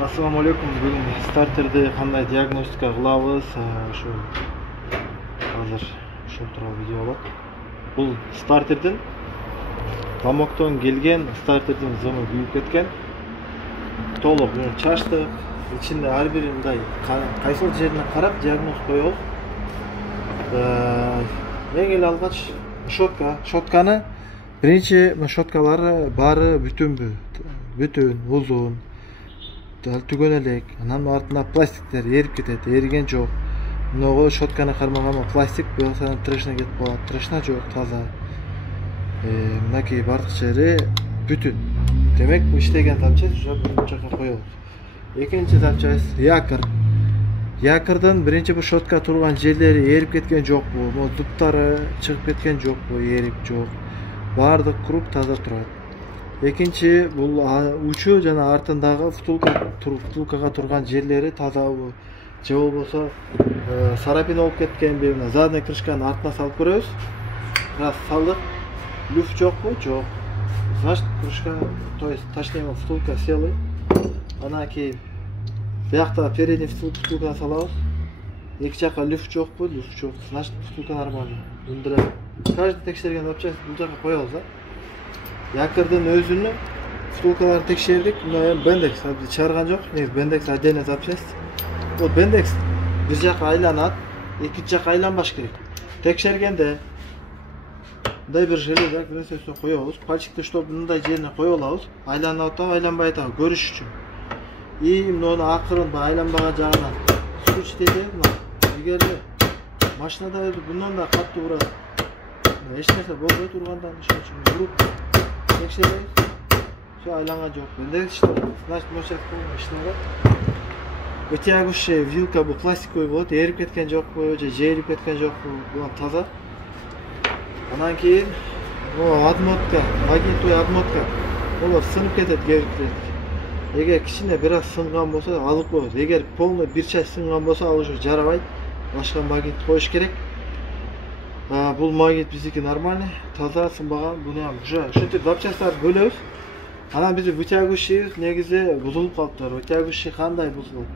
Assalamu alaikum. Бүгін стартерді қандай диагностика қылабыз, ошо азыр ошол тууралуу видео болот. Бул стартердин замоктон келген, стартердин зымы күйүп кеткен. Толук чачтык, ичинде ар бир мындай кайсыл жерине карап диагноз коебуз. Эң эле алгач щотканы биринчи щоткалары баары бүтүнбү, бүтүн, узун, түгөн элек, анан артына пластиктер эрип кетет, эриген жок. Мыногу щотканы кармаганда пластик бuyaktan трешна кетип калат, трешна жок, таза. Мынакей бардык жери бүтүн. Демек, иштеген запчасть уже бул жака коебуз. Экинчи запчасть якор. Якордун биринчи бул щотка турган жерлери эрип кеткен жокпу, могу зуптары чыгып кеткен жокпу, эрип жок. Бардык круг таза турат. Экинчи бул учу жана артындагы втулкага турган жерлери тазабы, же болбосо сарапин болуп кеткенби, мына задний крышканын артына салып көрөбүз. Раз салдык, люфт жокпу? Жок. Значит, крышка, то есть точнее втулка целый. Анан кийин биякта передний втулканы салабыз. Эки жака люфт жокпу? Люфт жок. Значит, втулка нормально. Мындай каждый текшерген запчасть бул жака коебуз да. Якордун өзүнүн втулкаларын текшердик. Мына бендекс чыгарган жок. Негизи бендекс отдельно запчасть. Бул бендекс бир жака айланат, экинчи жака айланбаш керек. Текшергенде мындай бир железак нерсесин коебуз. Пальчикти чтоб мындай жерине коюп алабыз. Айланып атабы, айланбай атабы көрүш үчүн. И муну акырын айланбаган жагынан скручить этебиз. Эгерде машинада өзү bundan да катуу урат. Эч нерсе болбойт ургандан, ошон үчүн уруп текшеребиз. Все айланган жок. Бендекс значит мощность иштеп. Вытягивающая вилка бул пластиковый болот, эрип кеткен жокпу, же жээрип кеткен жокпу, бул таза. Анан кийин отмотка, магнитный отмотка. Олар сынып кетет кээ. Эгер кичине бир аз сынган болсо алып коебуз. Эгер полный бир часть сынган болсо ал уже жарабайт. Башка магнит коюш керек. Бул магнит биздики нормальный, таза, сынбаган. Буну уже ушинтип запчасттарды бөлөбүз. Анан биздин вытягивающийбиз негизи бузулуп калыптыр. Вытягивающий кандай бузулат?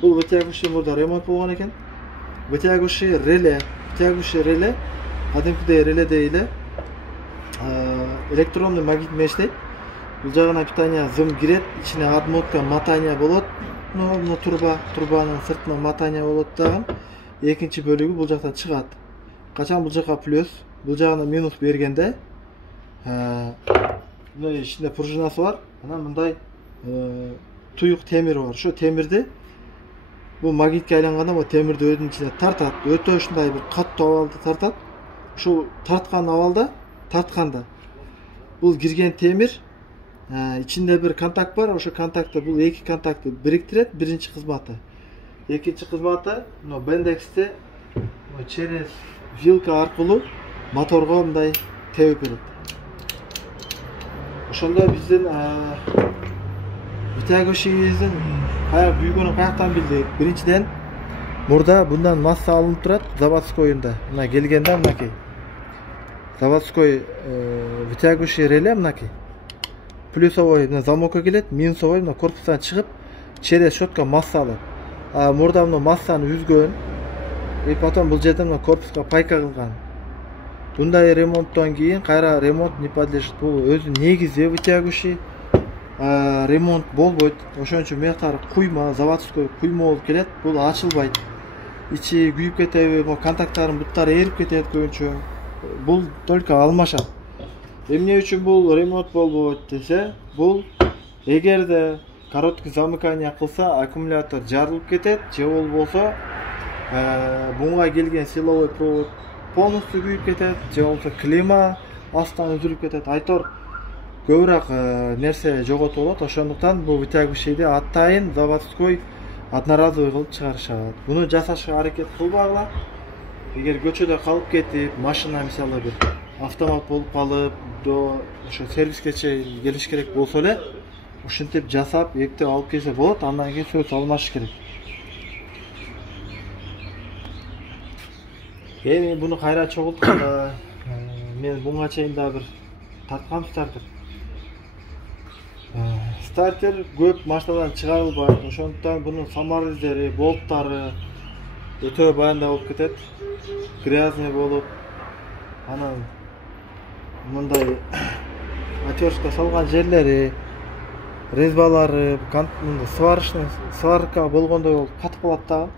Бул вытягивающий мурда ремонт болгон экен. Вытягивающий реле. Вытягивающий реле кадимкидей реледей эле электронный магнит менен иштейт. Бул жагына питание зым кирет, ичине отмотка, мотание болот. Мына турбанын сыртына мотание болот дагы. Экинчи бөлүгү бул жактан чыгат. Качан бул жака плюс, бул жагына минус бергенде мындай ичинде пружинасы бар. Анан мындай туюк темир бар. Ошо темирди бул магнитке айланганда бул темирди өзүнүн ичине тартат. Өтө ушундай бир каттуу абалда тартат. Ушул тарткан абалда, тартканда бул кирген темир ичинде бир контакт бар. Ошо контактты бул эки контактты бириктирет. Биринчи кызматы. Экинчи кызматы мына бендексти через вилка аркылуу моторго мындай тебип берет. Ошондо биздин вытягивающийбиздин каяк күйгөнүн каяктан билдик? Биринчиден мурда bundan масса алынып турат заводскойунда. Мына келгенде мынакей заводской вытягивающий реле мынакей. Плюсовой мына замокко келет, минусовой мына корпустан чыгып через щотка масса алат. Мурда мына массаны үзгөн. И потом бул жерден мына корпуска пайка кылган. Bunday ремонттон кийин кайра ремонт не подлежит. Бул өзү негизи вытягивающий ремонт болбойт. Ошон үчүн мыяктары куйма, заводской куйма болуп келет. Бул ачылбайт. Ичи күйүп кетеби, контакттардын буттары эрип кетет көбүнчө. Бул только алмашат. Эмне үчүн бул ремонт болбойт десе, бул эгерде короткий замыкание кылса, аккумулятор жарылып кетет, же болбосо буга келген силовой провод полностью күйүп кетет, же болбосо клемма астан үзүлүп кетет. Айтор көбүрөөк нерсе жоготуп болот. Ошондуктан бул вытягивающийди атайын заводской одноразовый кылып чыгарышат. Буну жасашка аракет кылбагыла. Эгер көчөдө калып кетип, машина мисалы бир автомат болуп калып, ошо сервиске чейин келиш керек болсо эле, ушинтип жасап, эктеп алып келсе болот. Андан кийин сөз алмаш керек. Эми буну кайра чогултканда мен буга чейин да бир тарткам стартер. стартер көп машинадан чыгарылбайт. Ошондуктан бунун саморезleri, болттары өтө баянда болуп кетет. Грязный болуп, анан мындай отвертка салган жерлери, резьбалары, сварка болгондой болуп катып калат дагы.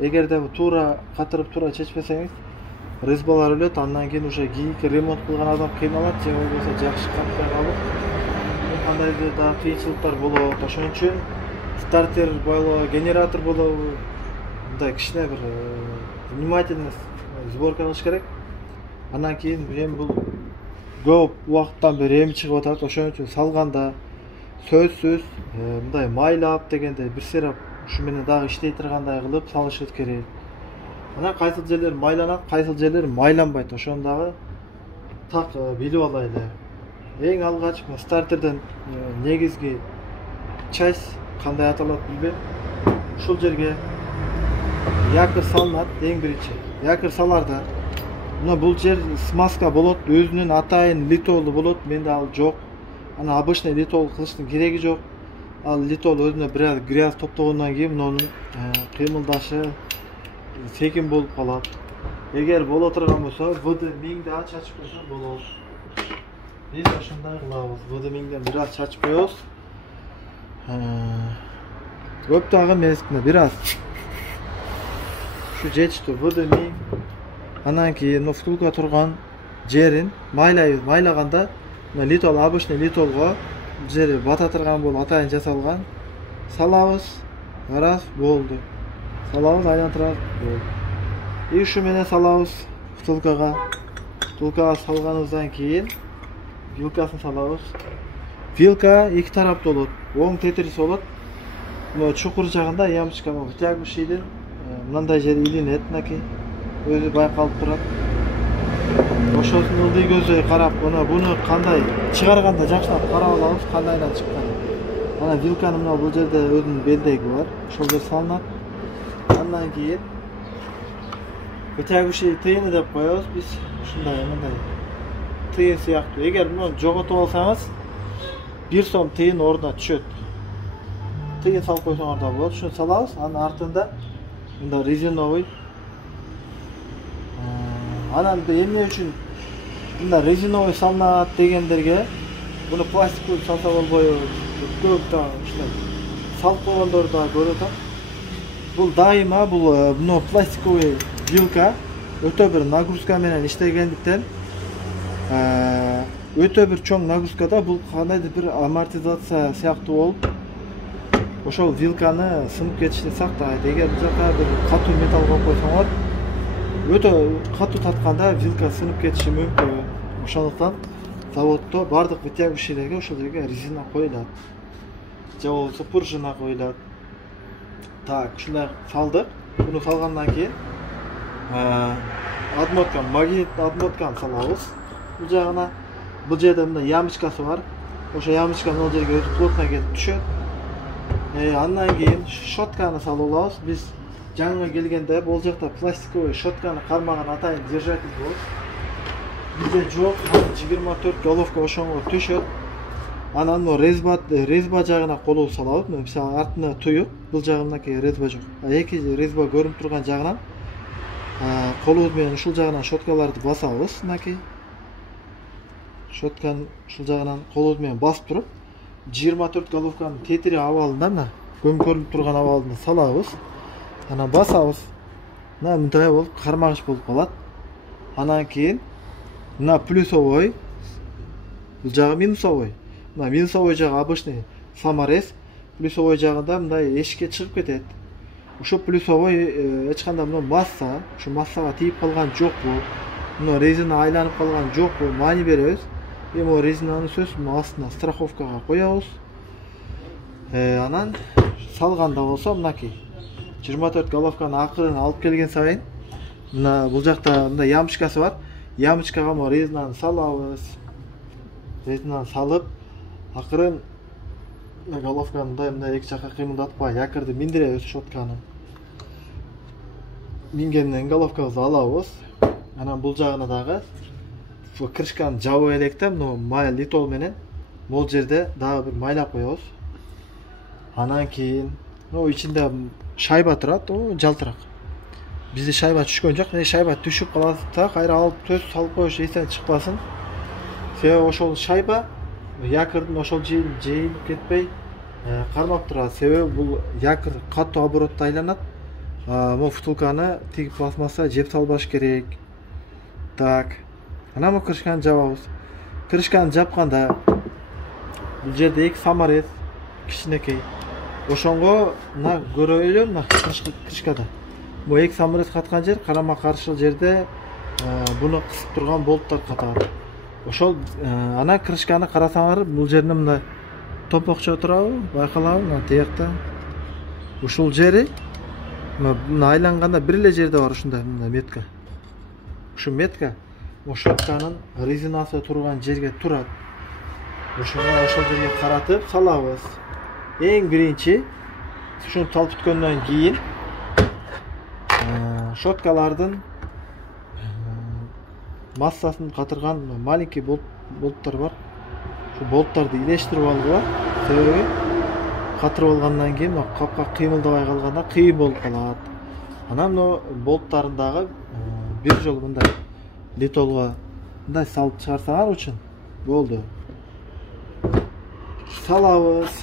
Эгерде туура катырып туура чечпесеңиз, резьбалар өлөт, андан кийин уже кийинки ремонт кылган адам кыйналат, же болбосо жакшы катпай калып, кандайдыр да кыйынчылыктар болот. Ошон үчүн стартер болобу, генератор болобу, мындай кичине бир внимательно сборка кылыш керек. Андан кийин эми бул көп убакыттан бери эми чыгып атат. Ошон үчүн салганда сөзсүз мындай майлап дегенде бир серап ушу менен дагы иштей тургандай кылып салышыбыз керек. Анан кайсыл жерлер майланат, кайсыл жерлер майланбайт. Ошону дагы так билип алайлы. Эң алгач стартерден негизги часть кандай аталат билбейм. Ушул жерге якорь салынат эң биринчи. Якорь саларда мына бул жер смазка болот, өзүнүн атайын литолу болот. Менде ал жок. Ана обычный литол кылыштын кереги жок. Ал литол өзүнө бир аз грязь топтогондон кийин мунун кыймылдашы секин болуп калат. Эгер боло турган болсо, ВД-1000 да чачып койсо болот. Биз ошондой кылабыз. ВД-1000ден бир аз чачып коебуз. Көп дагы эмес, бир аз. Ушу жетиштүү ВД-1000. Андан кийин втулка турган жерин майлайбыз. Майлаганда литол, обычный литолго жери бата турган болуп атайын жасалган. Салабыз, раз болду. Салабыз, айлантырабыз, болду. И ушу менен салабыз втулкага. Втулкага салганыбыздан кийин вилкасын салабыз. Вилка эки тараптуу болот. Оң тетирис болот. Мына чукур жагында ямочка вытягивающийдин мындай жери илинет, мынакей. Өзү байкалып турат. Ошосун ылдый көздөй карап, буну кандай чыгарганда жакшылап карап алабыз, кандайдан чыкканын. Анан вилканын мына бул жерде өзүнүн белдеги бар. Ошол жер салынат. Андан кийин вытягивающий тыйыны деп коебуз биз. Ушундай мындай тыйын сыяктуу. Эгер муну жоготуп алсаңыз, 1 сом тыйын ордуна түшөт. Тыйын салып койсоңор да болот. Ушуну салабыз. Анын артында мындай резиновый. Анан эмне үчүн мындай резиновый салынат дегендерге, буну пластиктүү салса болбойбу? Көп да ушундай салып койгондор да көрүп атам. Бул дайыма бул пластиковый вилка өтө бир нагрузка менен иштегендиктен өтө бир чоң нагрузкада бул кандайдыр бир амортизация сыяктуу болуп, ошол вилканы сынып кетиштен сактайт. Эгер бул жака бир катуу металл коюп койсоңор, өтө катуу татканда вилка сынып кетиши мүмкүн. Ошондуктан заводдо бардык вытягивающийлерге ошол жерге резина коюлат. Же болбосо пружина коюлат. Так, ушундай салдык. Буну салгандан кийин отмотка, магниттүү отмотканы салабыз. Бул жагына, бул жерде мындай ямочкасы бар. Ошо ямочка бул жерге өтүп плотно келип түшөт. Андан кийин щетканы салып алабыз. Биз жаңы келгенде бул жакта пластиковый щетканы кармаган атайын держатель болот. Бизде жок, 24 головка ошонго түшөт. Анан резьба жагына колу салабыз. Мисалы артына туюп, бул жагынакей резьба жок. Эки резьба көрүнүп турган жагынан колубуз менен ушул жагынан щеткаларды басабыз, мынакей. Щетканы ушул жагынан колубуз менен басып туруп, 24 головканын тетири абалында, мына көмкөрүлүп турган абалында салабыз. Анан басабыз. Мына мындай болуп кармагыч болуп калат. Анан кийин мына плюсовой, бул жагы минусовой. Мына минусовой жагы обычный саморез, плюсовой жагында мындай эшикке чыгып кетет. Ушул плюсовой эч кандай мына масса, ушу массага тийип калган жокпу? Мына резина айланып калган жокпу? Маани беребиз. Эми резинаны сөз астына страховкага коебуз. Анан салганда болсо мынакей 24 головканы акырын алып келген сайын мына бул жакта мындай ямочкасы бар. Ямочкага мо резинаны салабыз. Резинаны салып акырын головканы мындай эки жакка кыймылдатпай якорду миндиребиз щетканы. Мингенден головкабызды алабыз. Анан бул жагына дагы крышканы жабып элек да, мына май литол менен бул жерде дагы бир майлап коебуз. Анан кийин ичинде шайба турат, жалтырак. Бизде шайба түшкөн жок. Шайба түшүп калат да, кайра алып төз салып коюш эстен чыкпасын. Себеби ошол шайба якордун ошол жейин кетпей кармап турат. Себеби бул якор катуу оборотто айланат. Могу втулканы тиги пластмасса жеп салбаш керек. Так. Анан крышканы жабабыз. Крышканы жапканда бул жерде эки саморез кичинекей. Ошонго мына көрөйлөр, мына крышкада. Бул эки саморез каткан жер карама каршы жерде буну кысып турган болттор катары. Ошол анан крышканы карасаңар, бул жеринде мындай топокчо турабы, байкалабы, мына тиякта. Ушул жери мына айланганда бир эле жерде бар ушундай мына метка. Ушу метка шотканын резинасы турган жерге турат. Ошону ошол жерге каратып салабыз. Эң биринчи ушуну салып бүткөндөн кийин шоткалардын массасын катырган маленький болттор бар. Шу болттарды илештирип алгыла. Себеби катырып алгандан кийин капка кыймылдабай калганда кыйын болуп калат. Анан мына болттарындагы бир жолу мындай литолго мындай салып чыгарсаңар үчүн болду. Салабыз.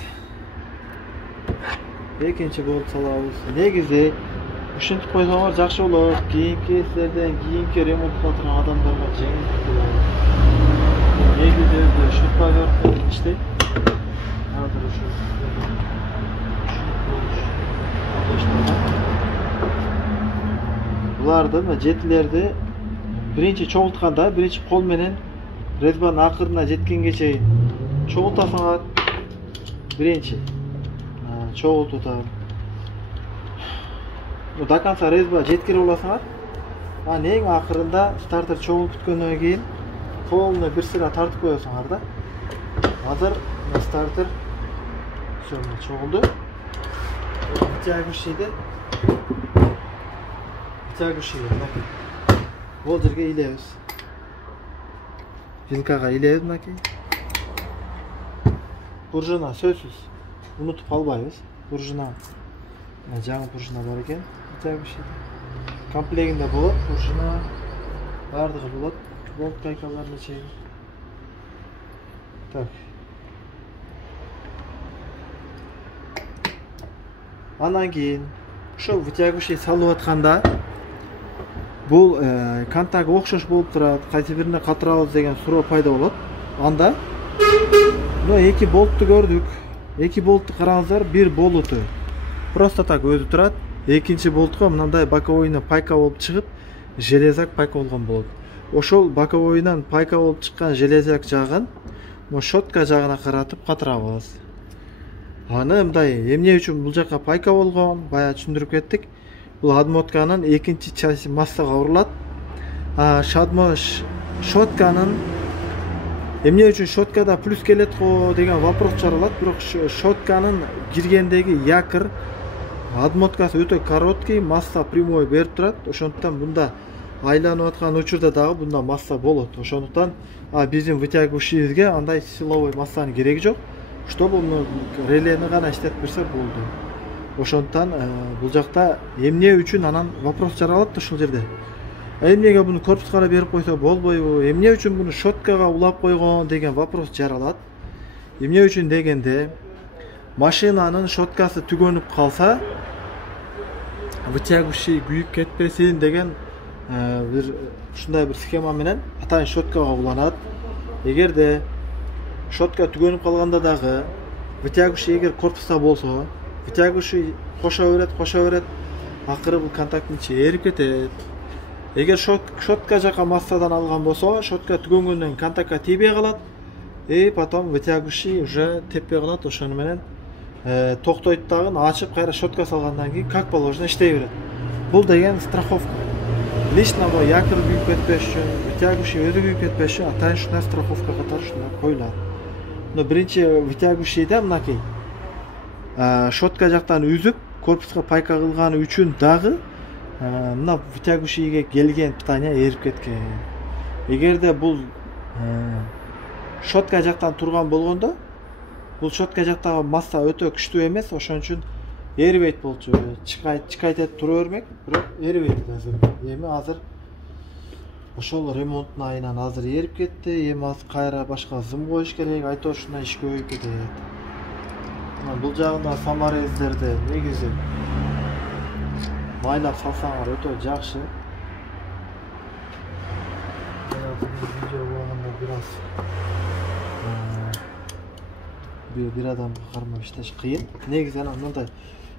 Экинчи болт салабыз. Негизи ушинтип койсоңор жакшы болот. Кийинки силерден кийинки ремонт кыла турган адамдарга жеңил болот. Негизи шутка берип иштейт. Азыр ушу буларды, жетилерди биринчи чогултканда, биринчи кол менен резбанын акырына жеткенге чейин чогултасыңар. Биринчи чогултуп атам. До конца резба жеткирип аласыңар. Анан эң акырында стартер чогулуп бүткөндөн кийин колуну бир сыра тартып коесуңар да. Азыр стартер чогулду. Вытягивающийди. Бул жерге илебиз. Вилкага илебиз мынакей. Пружина сөзсүз унутуп калбайбыз. Пружина жаңы пружина бар экен. Вытягивающийди. Комплегинде болот, пружина бардыгы болот. Болт кайкаларына чейин. Так. Анан кийин ошо вытягивающий салып атканда бул контакт окшош болуп турат, кайсы бирине катырабыз деген суроо пайда болот. Анда эки болтту көрдүк. Эки болтту караңыздар, бир болуту просто так өзү турат. Экинчи болтко мындай боковойуна пайка болуп чыгып, железак пайка болгон болот. Ошол боковойунан пайка болуп чыккан железак жагын шотка жагына каратып катырабыз. Аны мындай эмне үчүн бул жакка пайка болгон, бая түшүндүрүп кеттик. Бул адмотканын экинчи части массага урулат. Шотканын эмне үчүн шоткада плюс келет го деген вопрос чаралат. Бирок шотканын киргендеги якор адмоткасы өтө короткий, масса прямой берип турат. Ошондуктан мында айланып аткан учурда дагы мында масса болот. Ошондуктан биздин вытягивающийибизге андай силовой массанын кереги жок. Чтобы релени гана иштетип берсе болду. Ошондуктан бул жакта эмне үчүн анан вопрос чаралат ушул жерде. Эмнеге буну корпуска берип койсо болбойбу? Эмне үчүн буну шоткага улап койгон деген вопрос жаралат. Эмне үчүн дегенде машинанын шоткасы түгөнүп калса, вытягивающий күйүп кетпесин деген бир ушундай бир схема менен атайын шоткага уланат. Эгерде шотка түгөнүп калганда дагы вытягивающий эгер корпуста болсо, вытягивающий кошо берет, акыры бул контакттын ичи эрип кетет. Эгер шотка жака массадан алган болсо, шотка түгөнгөндөн контактка тийбей калат. Потом вытягивающий уже теппей калат, ошону менен токтойт дагы, ачып кайра шотка салгандан кийин как положено иштей берет. Бул деген страховка. Лично якор күйүп кетпеш үчүн, вытягивающий өзү күйүп кетпеш үчүн атайын ушундай страховка катары ушундай коюлат. Но биринчи вытягивающийде мынакей шотка жактан үзүп корпуска пайка кылганы үчүн дагы мына вытягивающийге келген питание эрип кеткен. Эгерде бул шотка жактан турган болгондо Бул щетка жактагы масса өтө күчтүү эмес, ошон үчүн эрибейт болчу. Чыкайт этип тура бермек, бирок эрибейт азыр. Эми азыр ошол ремонттун айынан азыр эрип кетти. Эми азыр кайра башка зым коюш керек. Айтор ушундай иш көбөйүп кетет. Бул жагында саморезлерди негизи майлап салсаңар өтө жакшы. Видео болгондо бир аз бир адамга кармап иштеш кыйын. Негизи анан мындай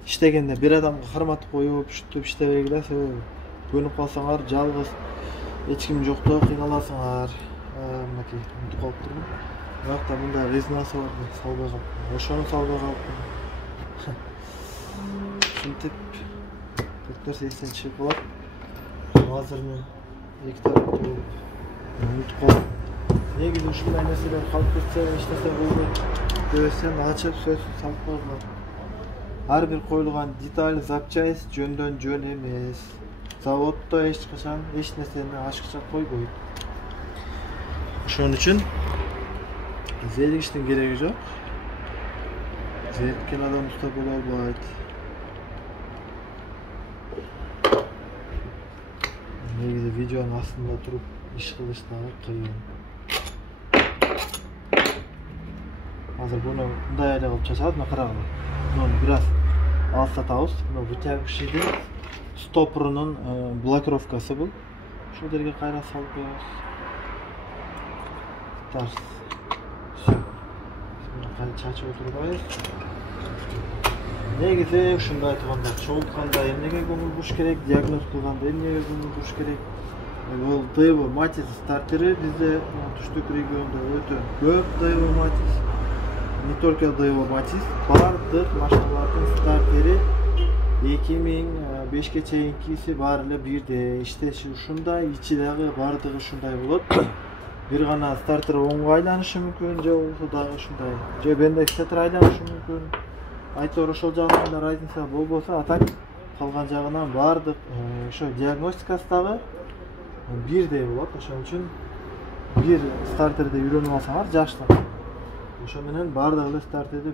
иштегенде бир адамга карматып коюп, ушинтип иштебегиле. Себеби көнүп калсаңар, жалгыз эч ким жокто кыйналасыңар. Мынакей унутуп калыптырмын. Бирокта мындай резинасы бар, салбай калыптым. Ошону салбай калыптым. Ушинтип нерсе эстен чыгып калат. Азыр мен эки тараптуу унутуп калдым. Негизи ушундай нерселер калып кетсе, эч нерсе болбойт. Десем ачып сөзсүз салып койгула. Ар бир коюлган деталь, запчасть жөндөн жөн эмес. Заводдо эч качан эч нерсени ашыкча койбойт. Ошон үчүн зеригиштин кереги жок. Зериккен адам уста боло албайт. Негизи видеонун астында туруп иш кылыш дагы кыйын. Азыр буну мындай эле кылып чачабыз, мына карагыла. Муну бир аз алыстатабыз. Мына вытягивающийдин стопорунун блокировкасы бул. Ушул жерге кайра салып коебуз. Тарс. Всё. Кайра чачып отурбайбыз. Негизи ушундай айтканда, чогултканда эмнеге көңүл буруш керек, диагноз кылганда эмнеге көңүл буруш керек. Бул Devo Matiz стартери бизде түштүк региондо өтө көп. Devo Matiz, не только Devo Matiz, бардык машиналардын стартери 2005 чейинкиси баары эле бирдей, иштеши ушундай, ичи дагы бардыгы ушундай болот. Бир гана стартер оңго айланышы мүмкүн, же болбосо дагы ушундай, же бенде стартер айланышы мүмкүн. Айтор ошол жагынан разница болбосо, а так калган жагынан бардык ошо диагностикасы дагы бирдей болот. Ошон үчүн бир стартерди үйрөнүп алсаңар жакшы. Ошо менен бардык эле стартерди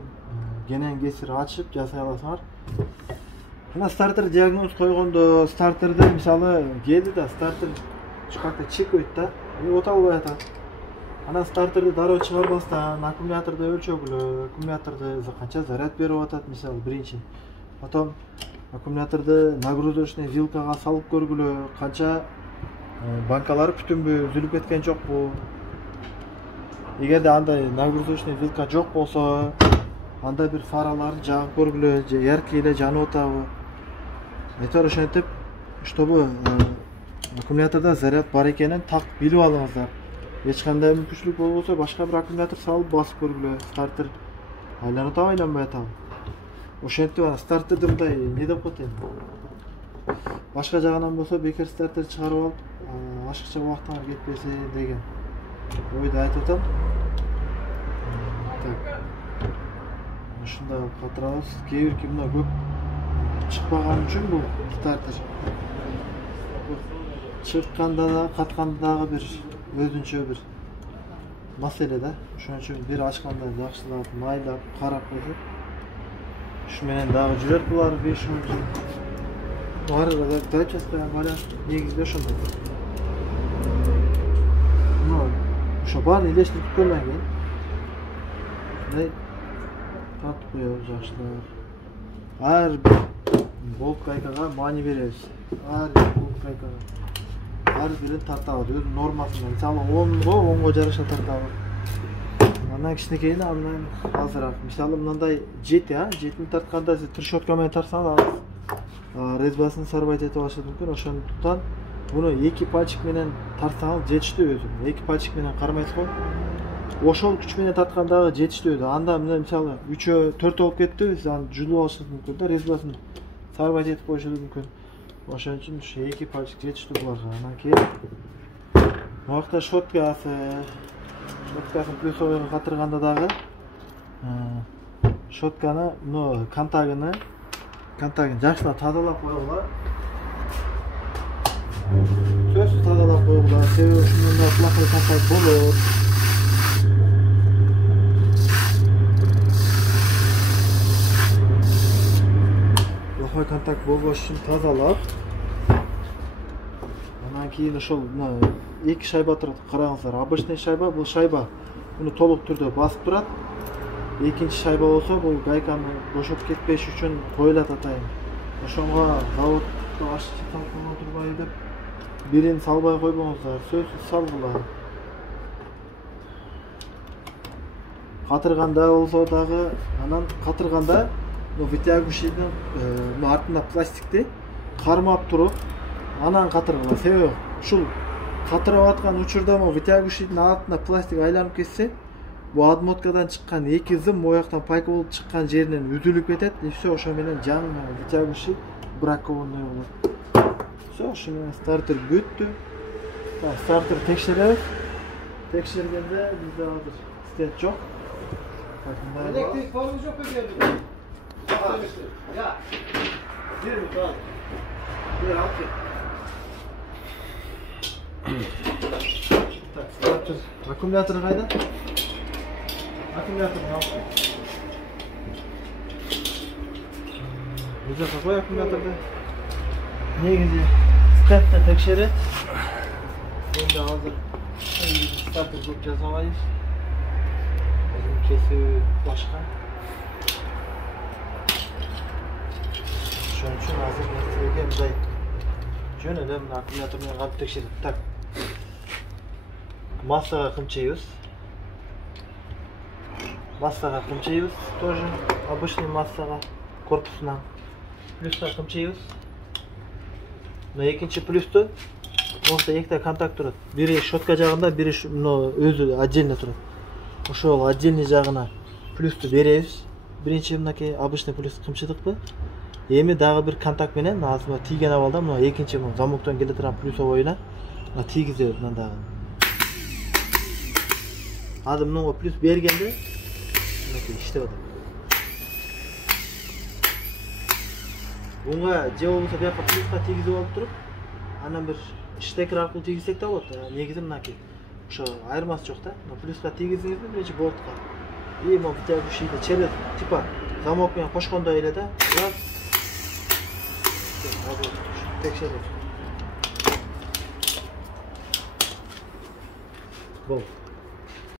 кенен кесир ачып жасай аласыңар. Мына стартер диагноз койгондо, стартерди мисалы келди да, стартер как-то чекпейт да, от албай атат. Анан стартерди дароо чыгарбастан аккумуляторду өлчөгүлө, аккумуляторду канча заряд берип атат мисалы биринчи. Потом аккумуляторду нагрузочный вилкага салып көргүлө, канча банкалары бүтүнбү, үзүлүп кеткен жокпу. Эгерде андай нагрузочный вилка жок болсо, анда бир фараларды жагып көргүлө, же яркий эле жанып атабы. Айтор ошентип, чтобы аккумуляторда заряд бар экенин так билип алыңыздар. Эч кандай мүмкүнчүлүк болбосо, башка бир аккумулятор салып басып көргүлө. Стартер айланып атабы, айланбай атабы. Ошентип ана стартерди мындай не деп коет эми. Башка жагынан болсо бекер стартер чыгарып алып, ашыкча убактыңар кетпесе деген ойду айтып атам. Так. Ушундай кылып катырабыз. Кээ бирки мына көп чыкпаган үчүн бул стартер. Чыкканда да, катканда дагы бир өзүнчө бир маселе да. Ошон үчүн бир ачканда жакшылап, майлап, карап койсок. Ушу менен дагы жүрөт булар 5 жыл. Арыга да часкан вариант негизде ошондой. Ошо баарын элестирип көргөндөн кийин мындай тартып коебуз жакшылап. Ар бир болткайкага маани беребиз. Ар бир болткайкага ар бирин тартабыз өз нормасында. Мисалы 10го жараша тартабыз. Андан кичинекейине андан азыраак. Мисалы мындай 7, 7ни тартканда сиз трещотка менен тартсаңыз резьбасын сарбайт этип алышы мүмкүн. Ошондуктан буну 2 пальчик менен тартсаңыз жетиштүү өзү. 2 пальчик менен кармайсыз го. Ошол күч менен тарткандагы жетиштүү өзү. Анда мына мисалы 3-4 болуп кетти, сиз аны жулуп алышыңыз мүмкүн да, резьбасын сарбайт этип коюшу мүмкүн. Ошон үчүн ушу 2 пальчик жетиштүү буларга. Анан кийин муакта щеткасын плюсовыйга катырганда дагы щетканы, контагын жакшылап тазалап койгула. Сөзсүз тазалап койгула. Себеби ушундай плохой контакт болот. Wi-Fi kontakт болбош үчүн тазалап, анан кийин ошол эки шайба турат. Караңыздар, обычный шайба, бул шайба муну толук түрдө басып турат. Экинчи шайба болсо, бул гайканы бошоп кетпеш үчүн коюлат атайын. Ошонго заводдо ашчы талканып турбай деп бирин салбай койбоңуздар. Сөзсүз салгыла. Катырганда болсо дагы, анан катырганда вытягивающийдин артында пластикти кармап туруп, анан катыргыла. Себеби ушул катырып аткан учурда вытягивающийдин артында пластик айланып кетсе, бул отмоткадан чыккан эки зым мояктан пайка болуп чыккан жеринен үзүлүп кетет. И все, ошо менен жаңы вытягивающий бракованный болот. Все, ошо менен стартер бүттү. Стартер текшеребиз. Текшергенде бизде азыр стенд жок. Elektrik falan yok mu geldi? Ya. Bir mi kaldı? Bir altı. Так, стартер. Аккумулятор кайда? Аккумуляторун алып кел. Бул жака кой аккумуляторду. Негизи стендти текшерет. Эми азыр стартер көп жасабайбыз. Kesүү башка. Ошон үчүн азыр нерселерге мындай жөн эле аккумулятор менен кантип текшерет. Так. Массага кымчыйбыз. Массага кымчыйбыз тоже обычный массага корпусунан. Плюска кымчыйбыз. Но экинчи плюсту ошто эките контакт турат. Бири шотка жагында, бири өзү отдельно турат. Ошол отдельный жагына плюсту беребиз. Биринчи мынакей обычный плюс кымчыдыкпы. Эми дагы бир контакт менен азыр тийген абалда мына экинчи замоктон келе турган плюс боюна тийгизебиз мындагы. Азыр мунга плюс бергенде мынакей иштеп атат. Bunga же болбосо бияка плюска тийгизип алып туруп, анан бир штекер аркылуу тийгизсек да болот. Негизи мынакей. Ошо айырмасы жок да. Плюска тийгизиңизди биринчи болтка. И вытягивающийди через типа замок менен кошкондой эле да. Раз. Текшерет. Бол.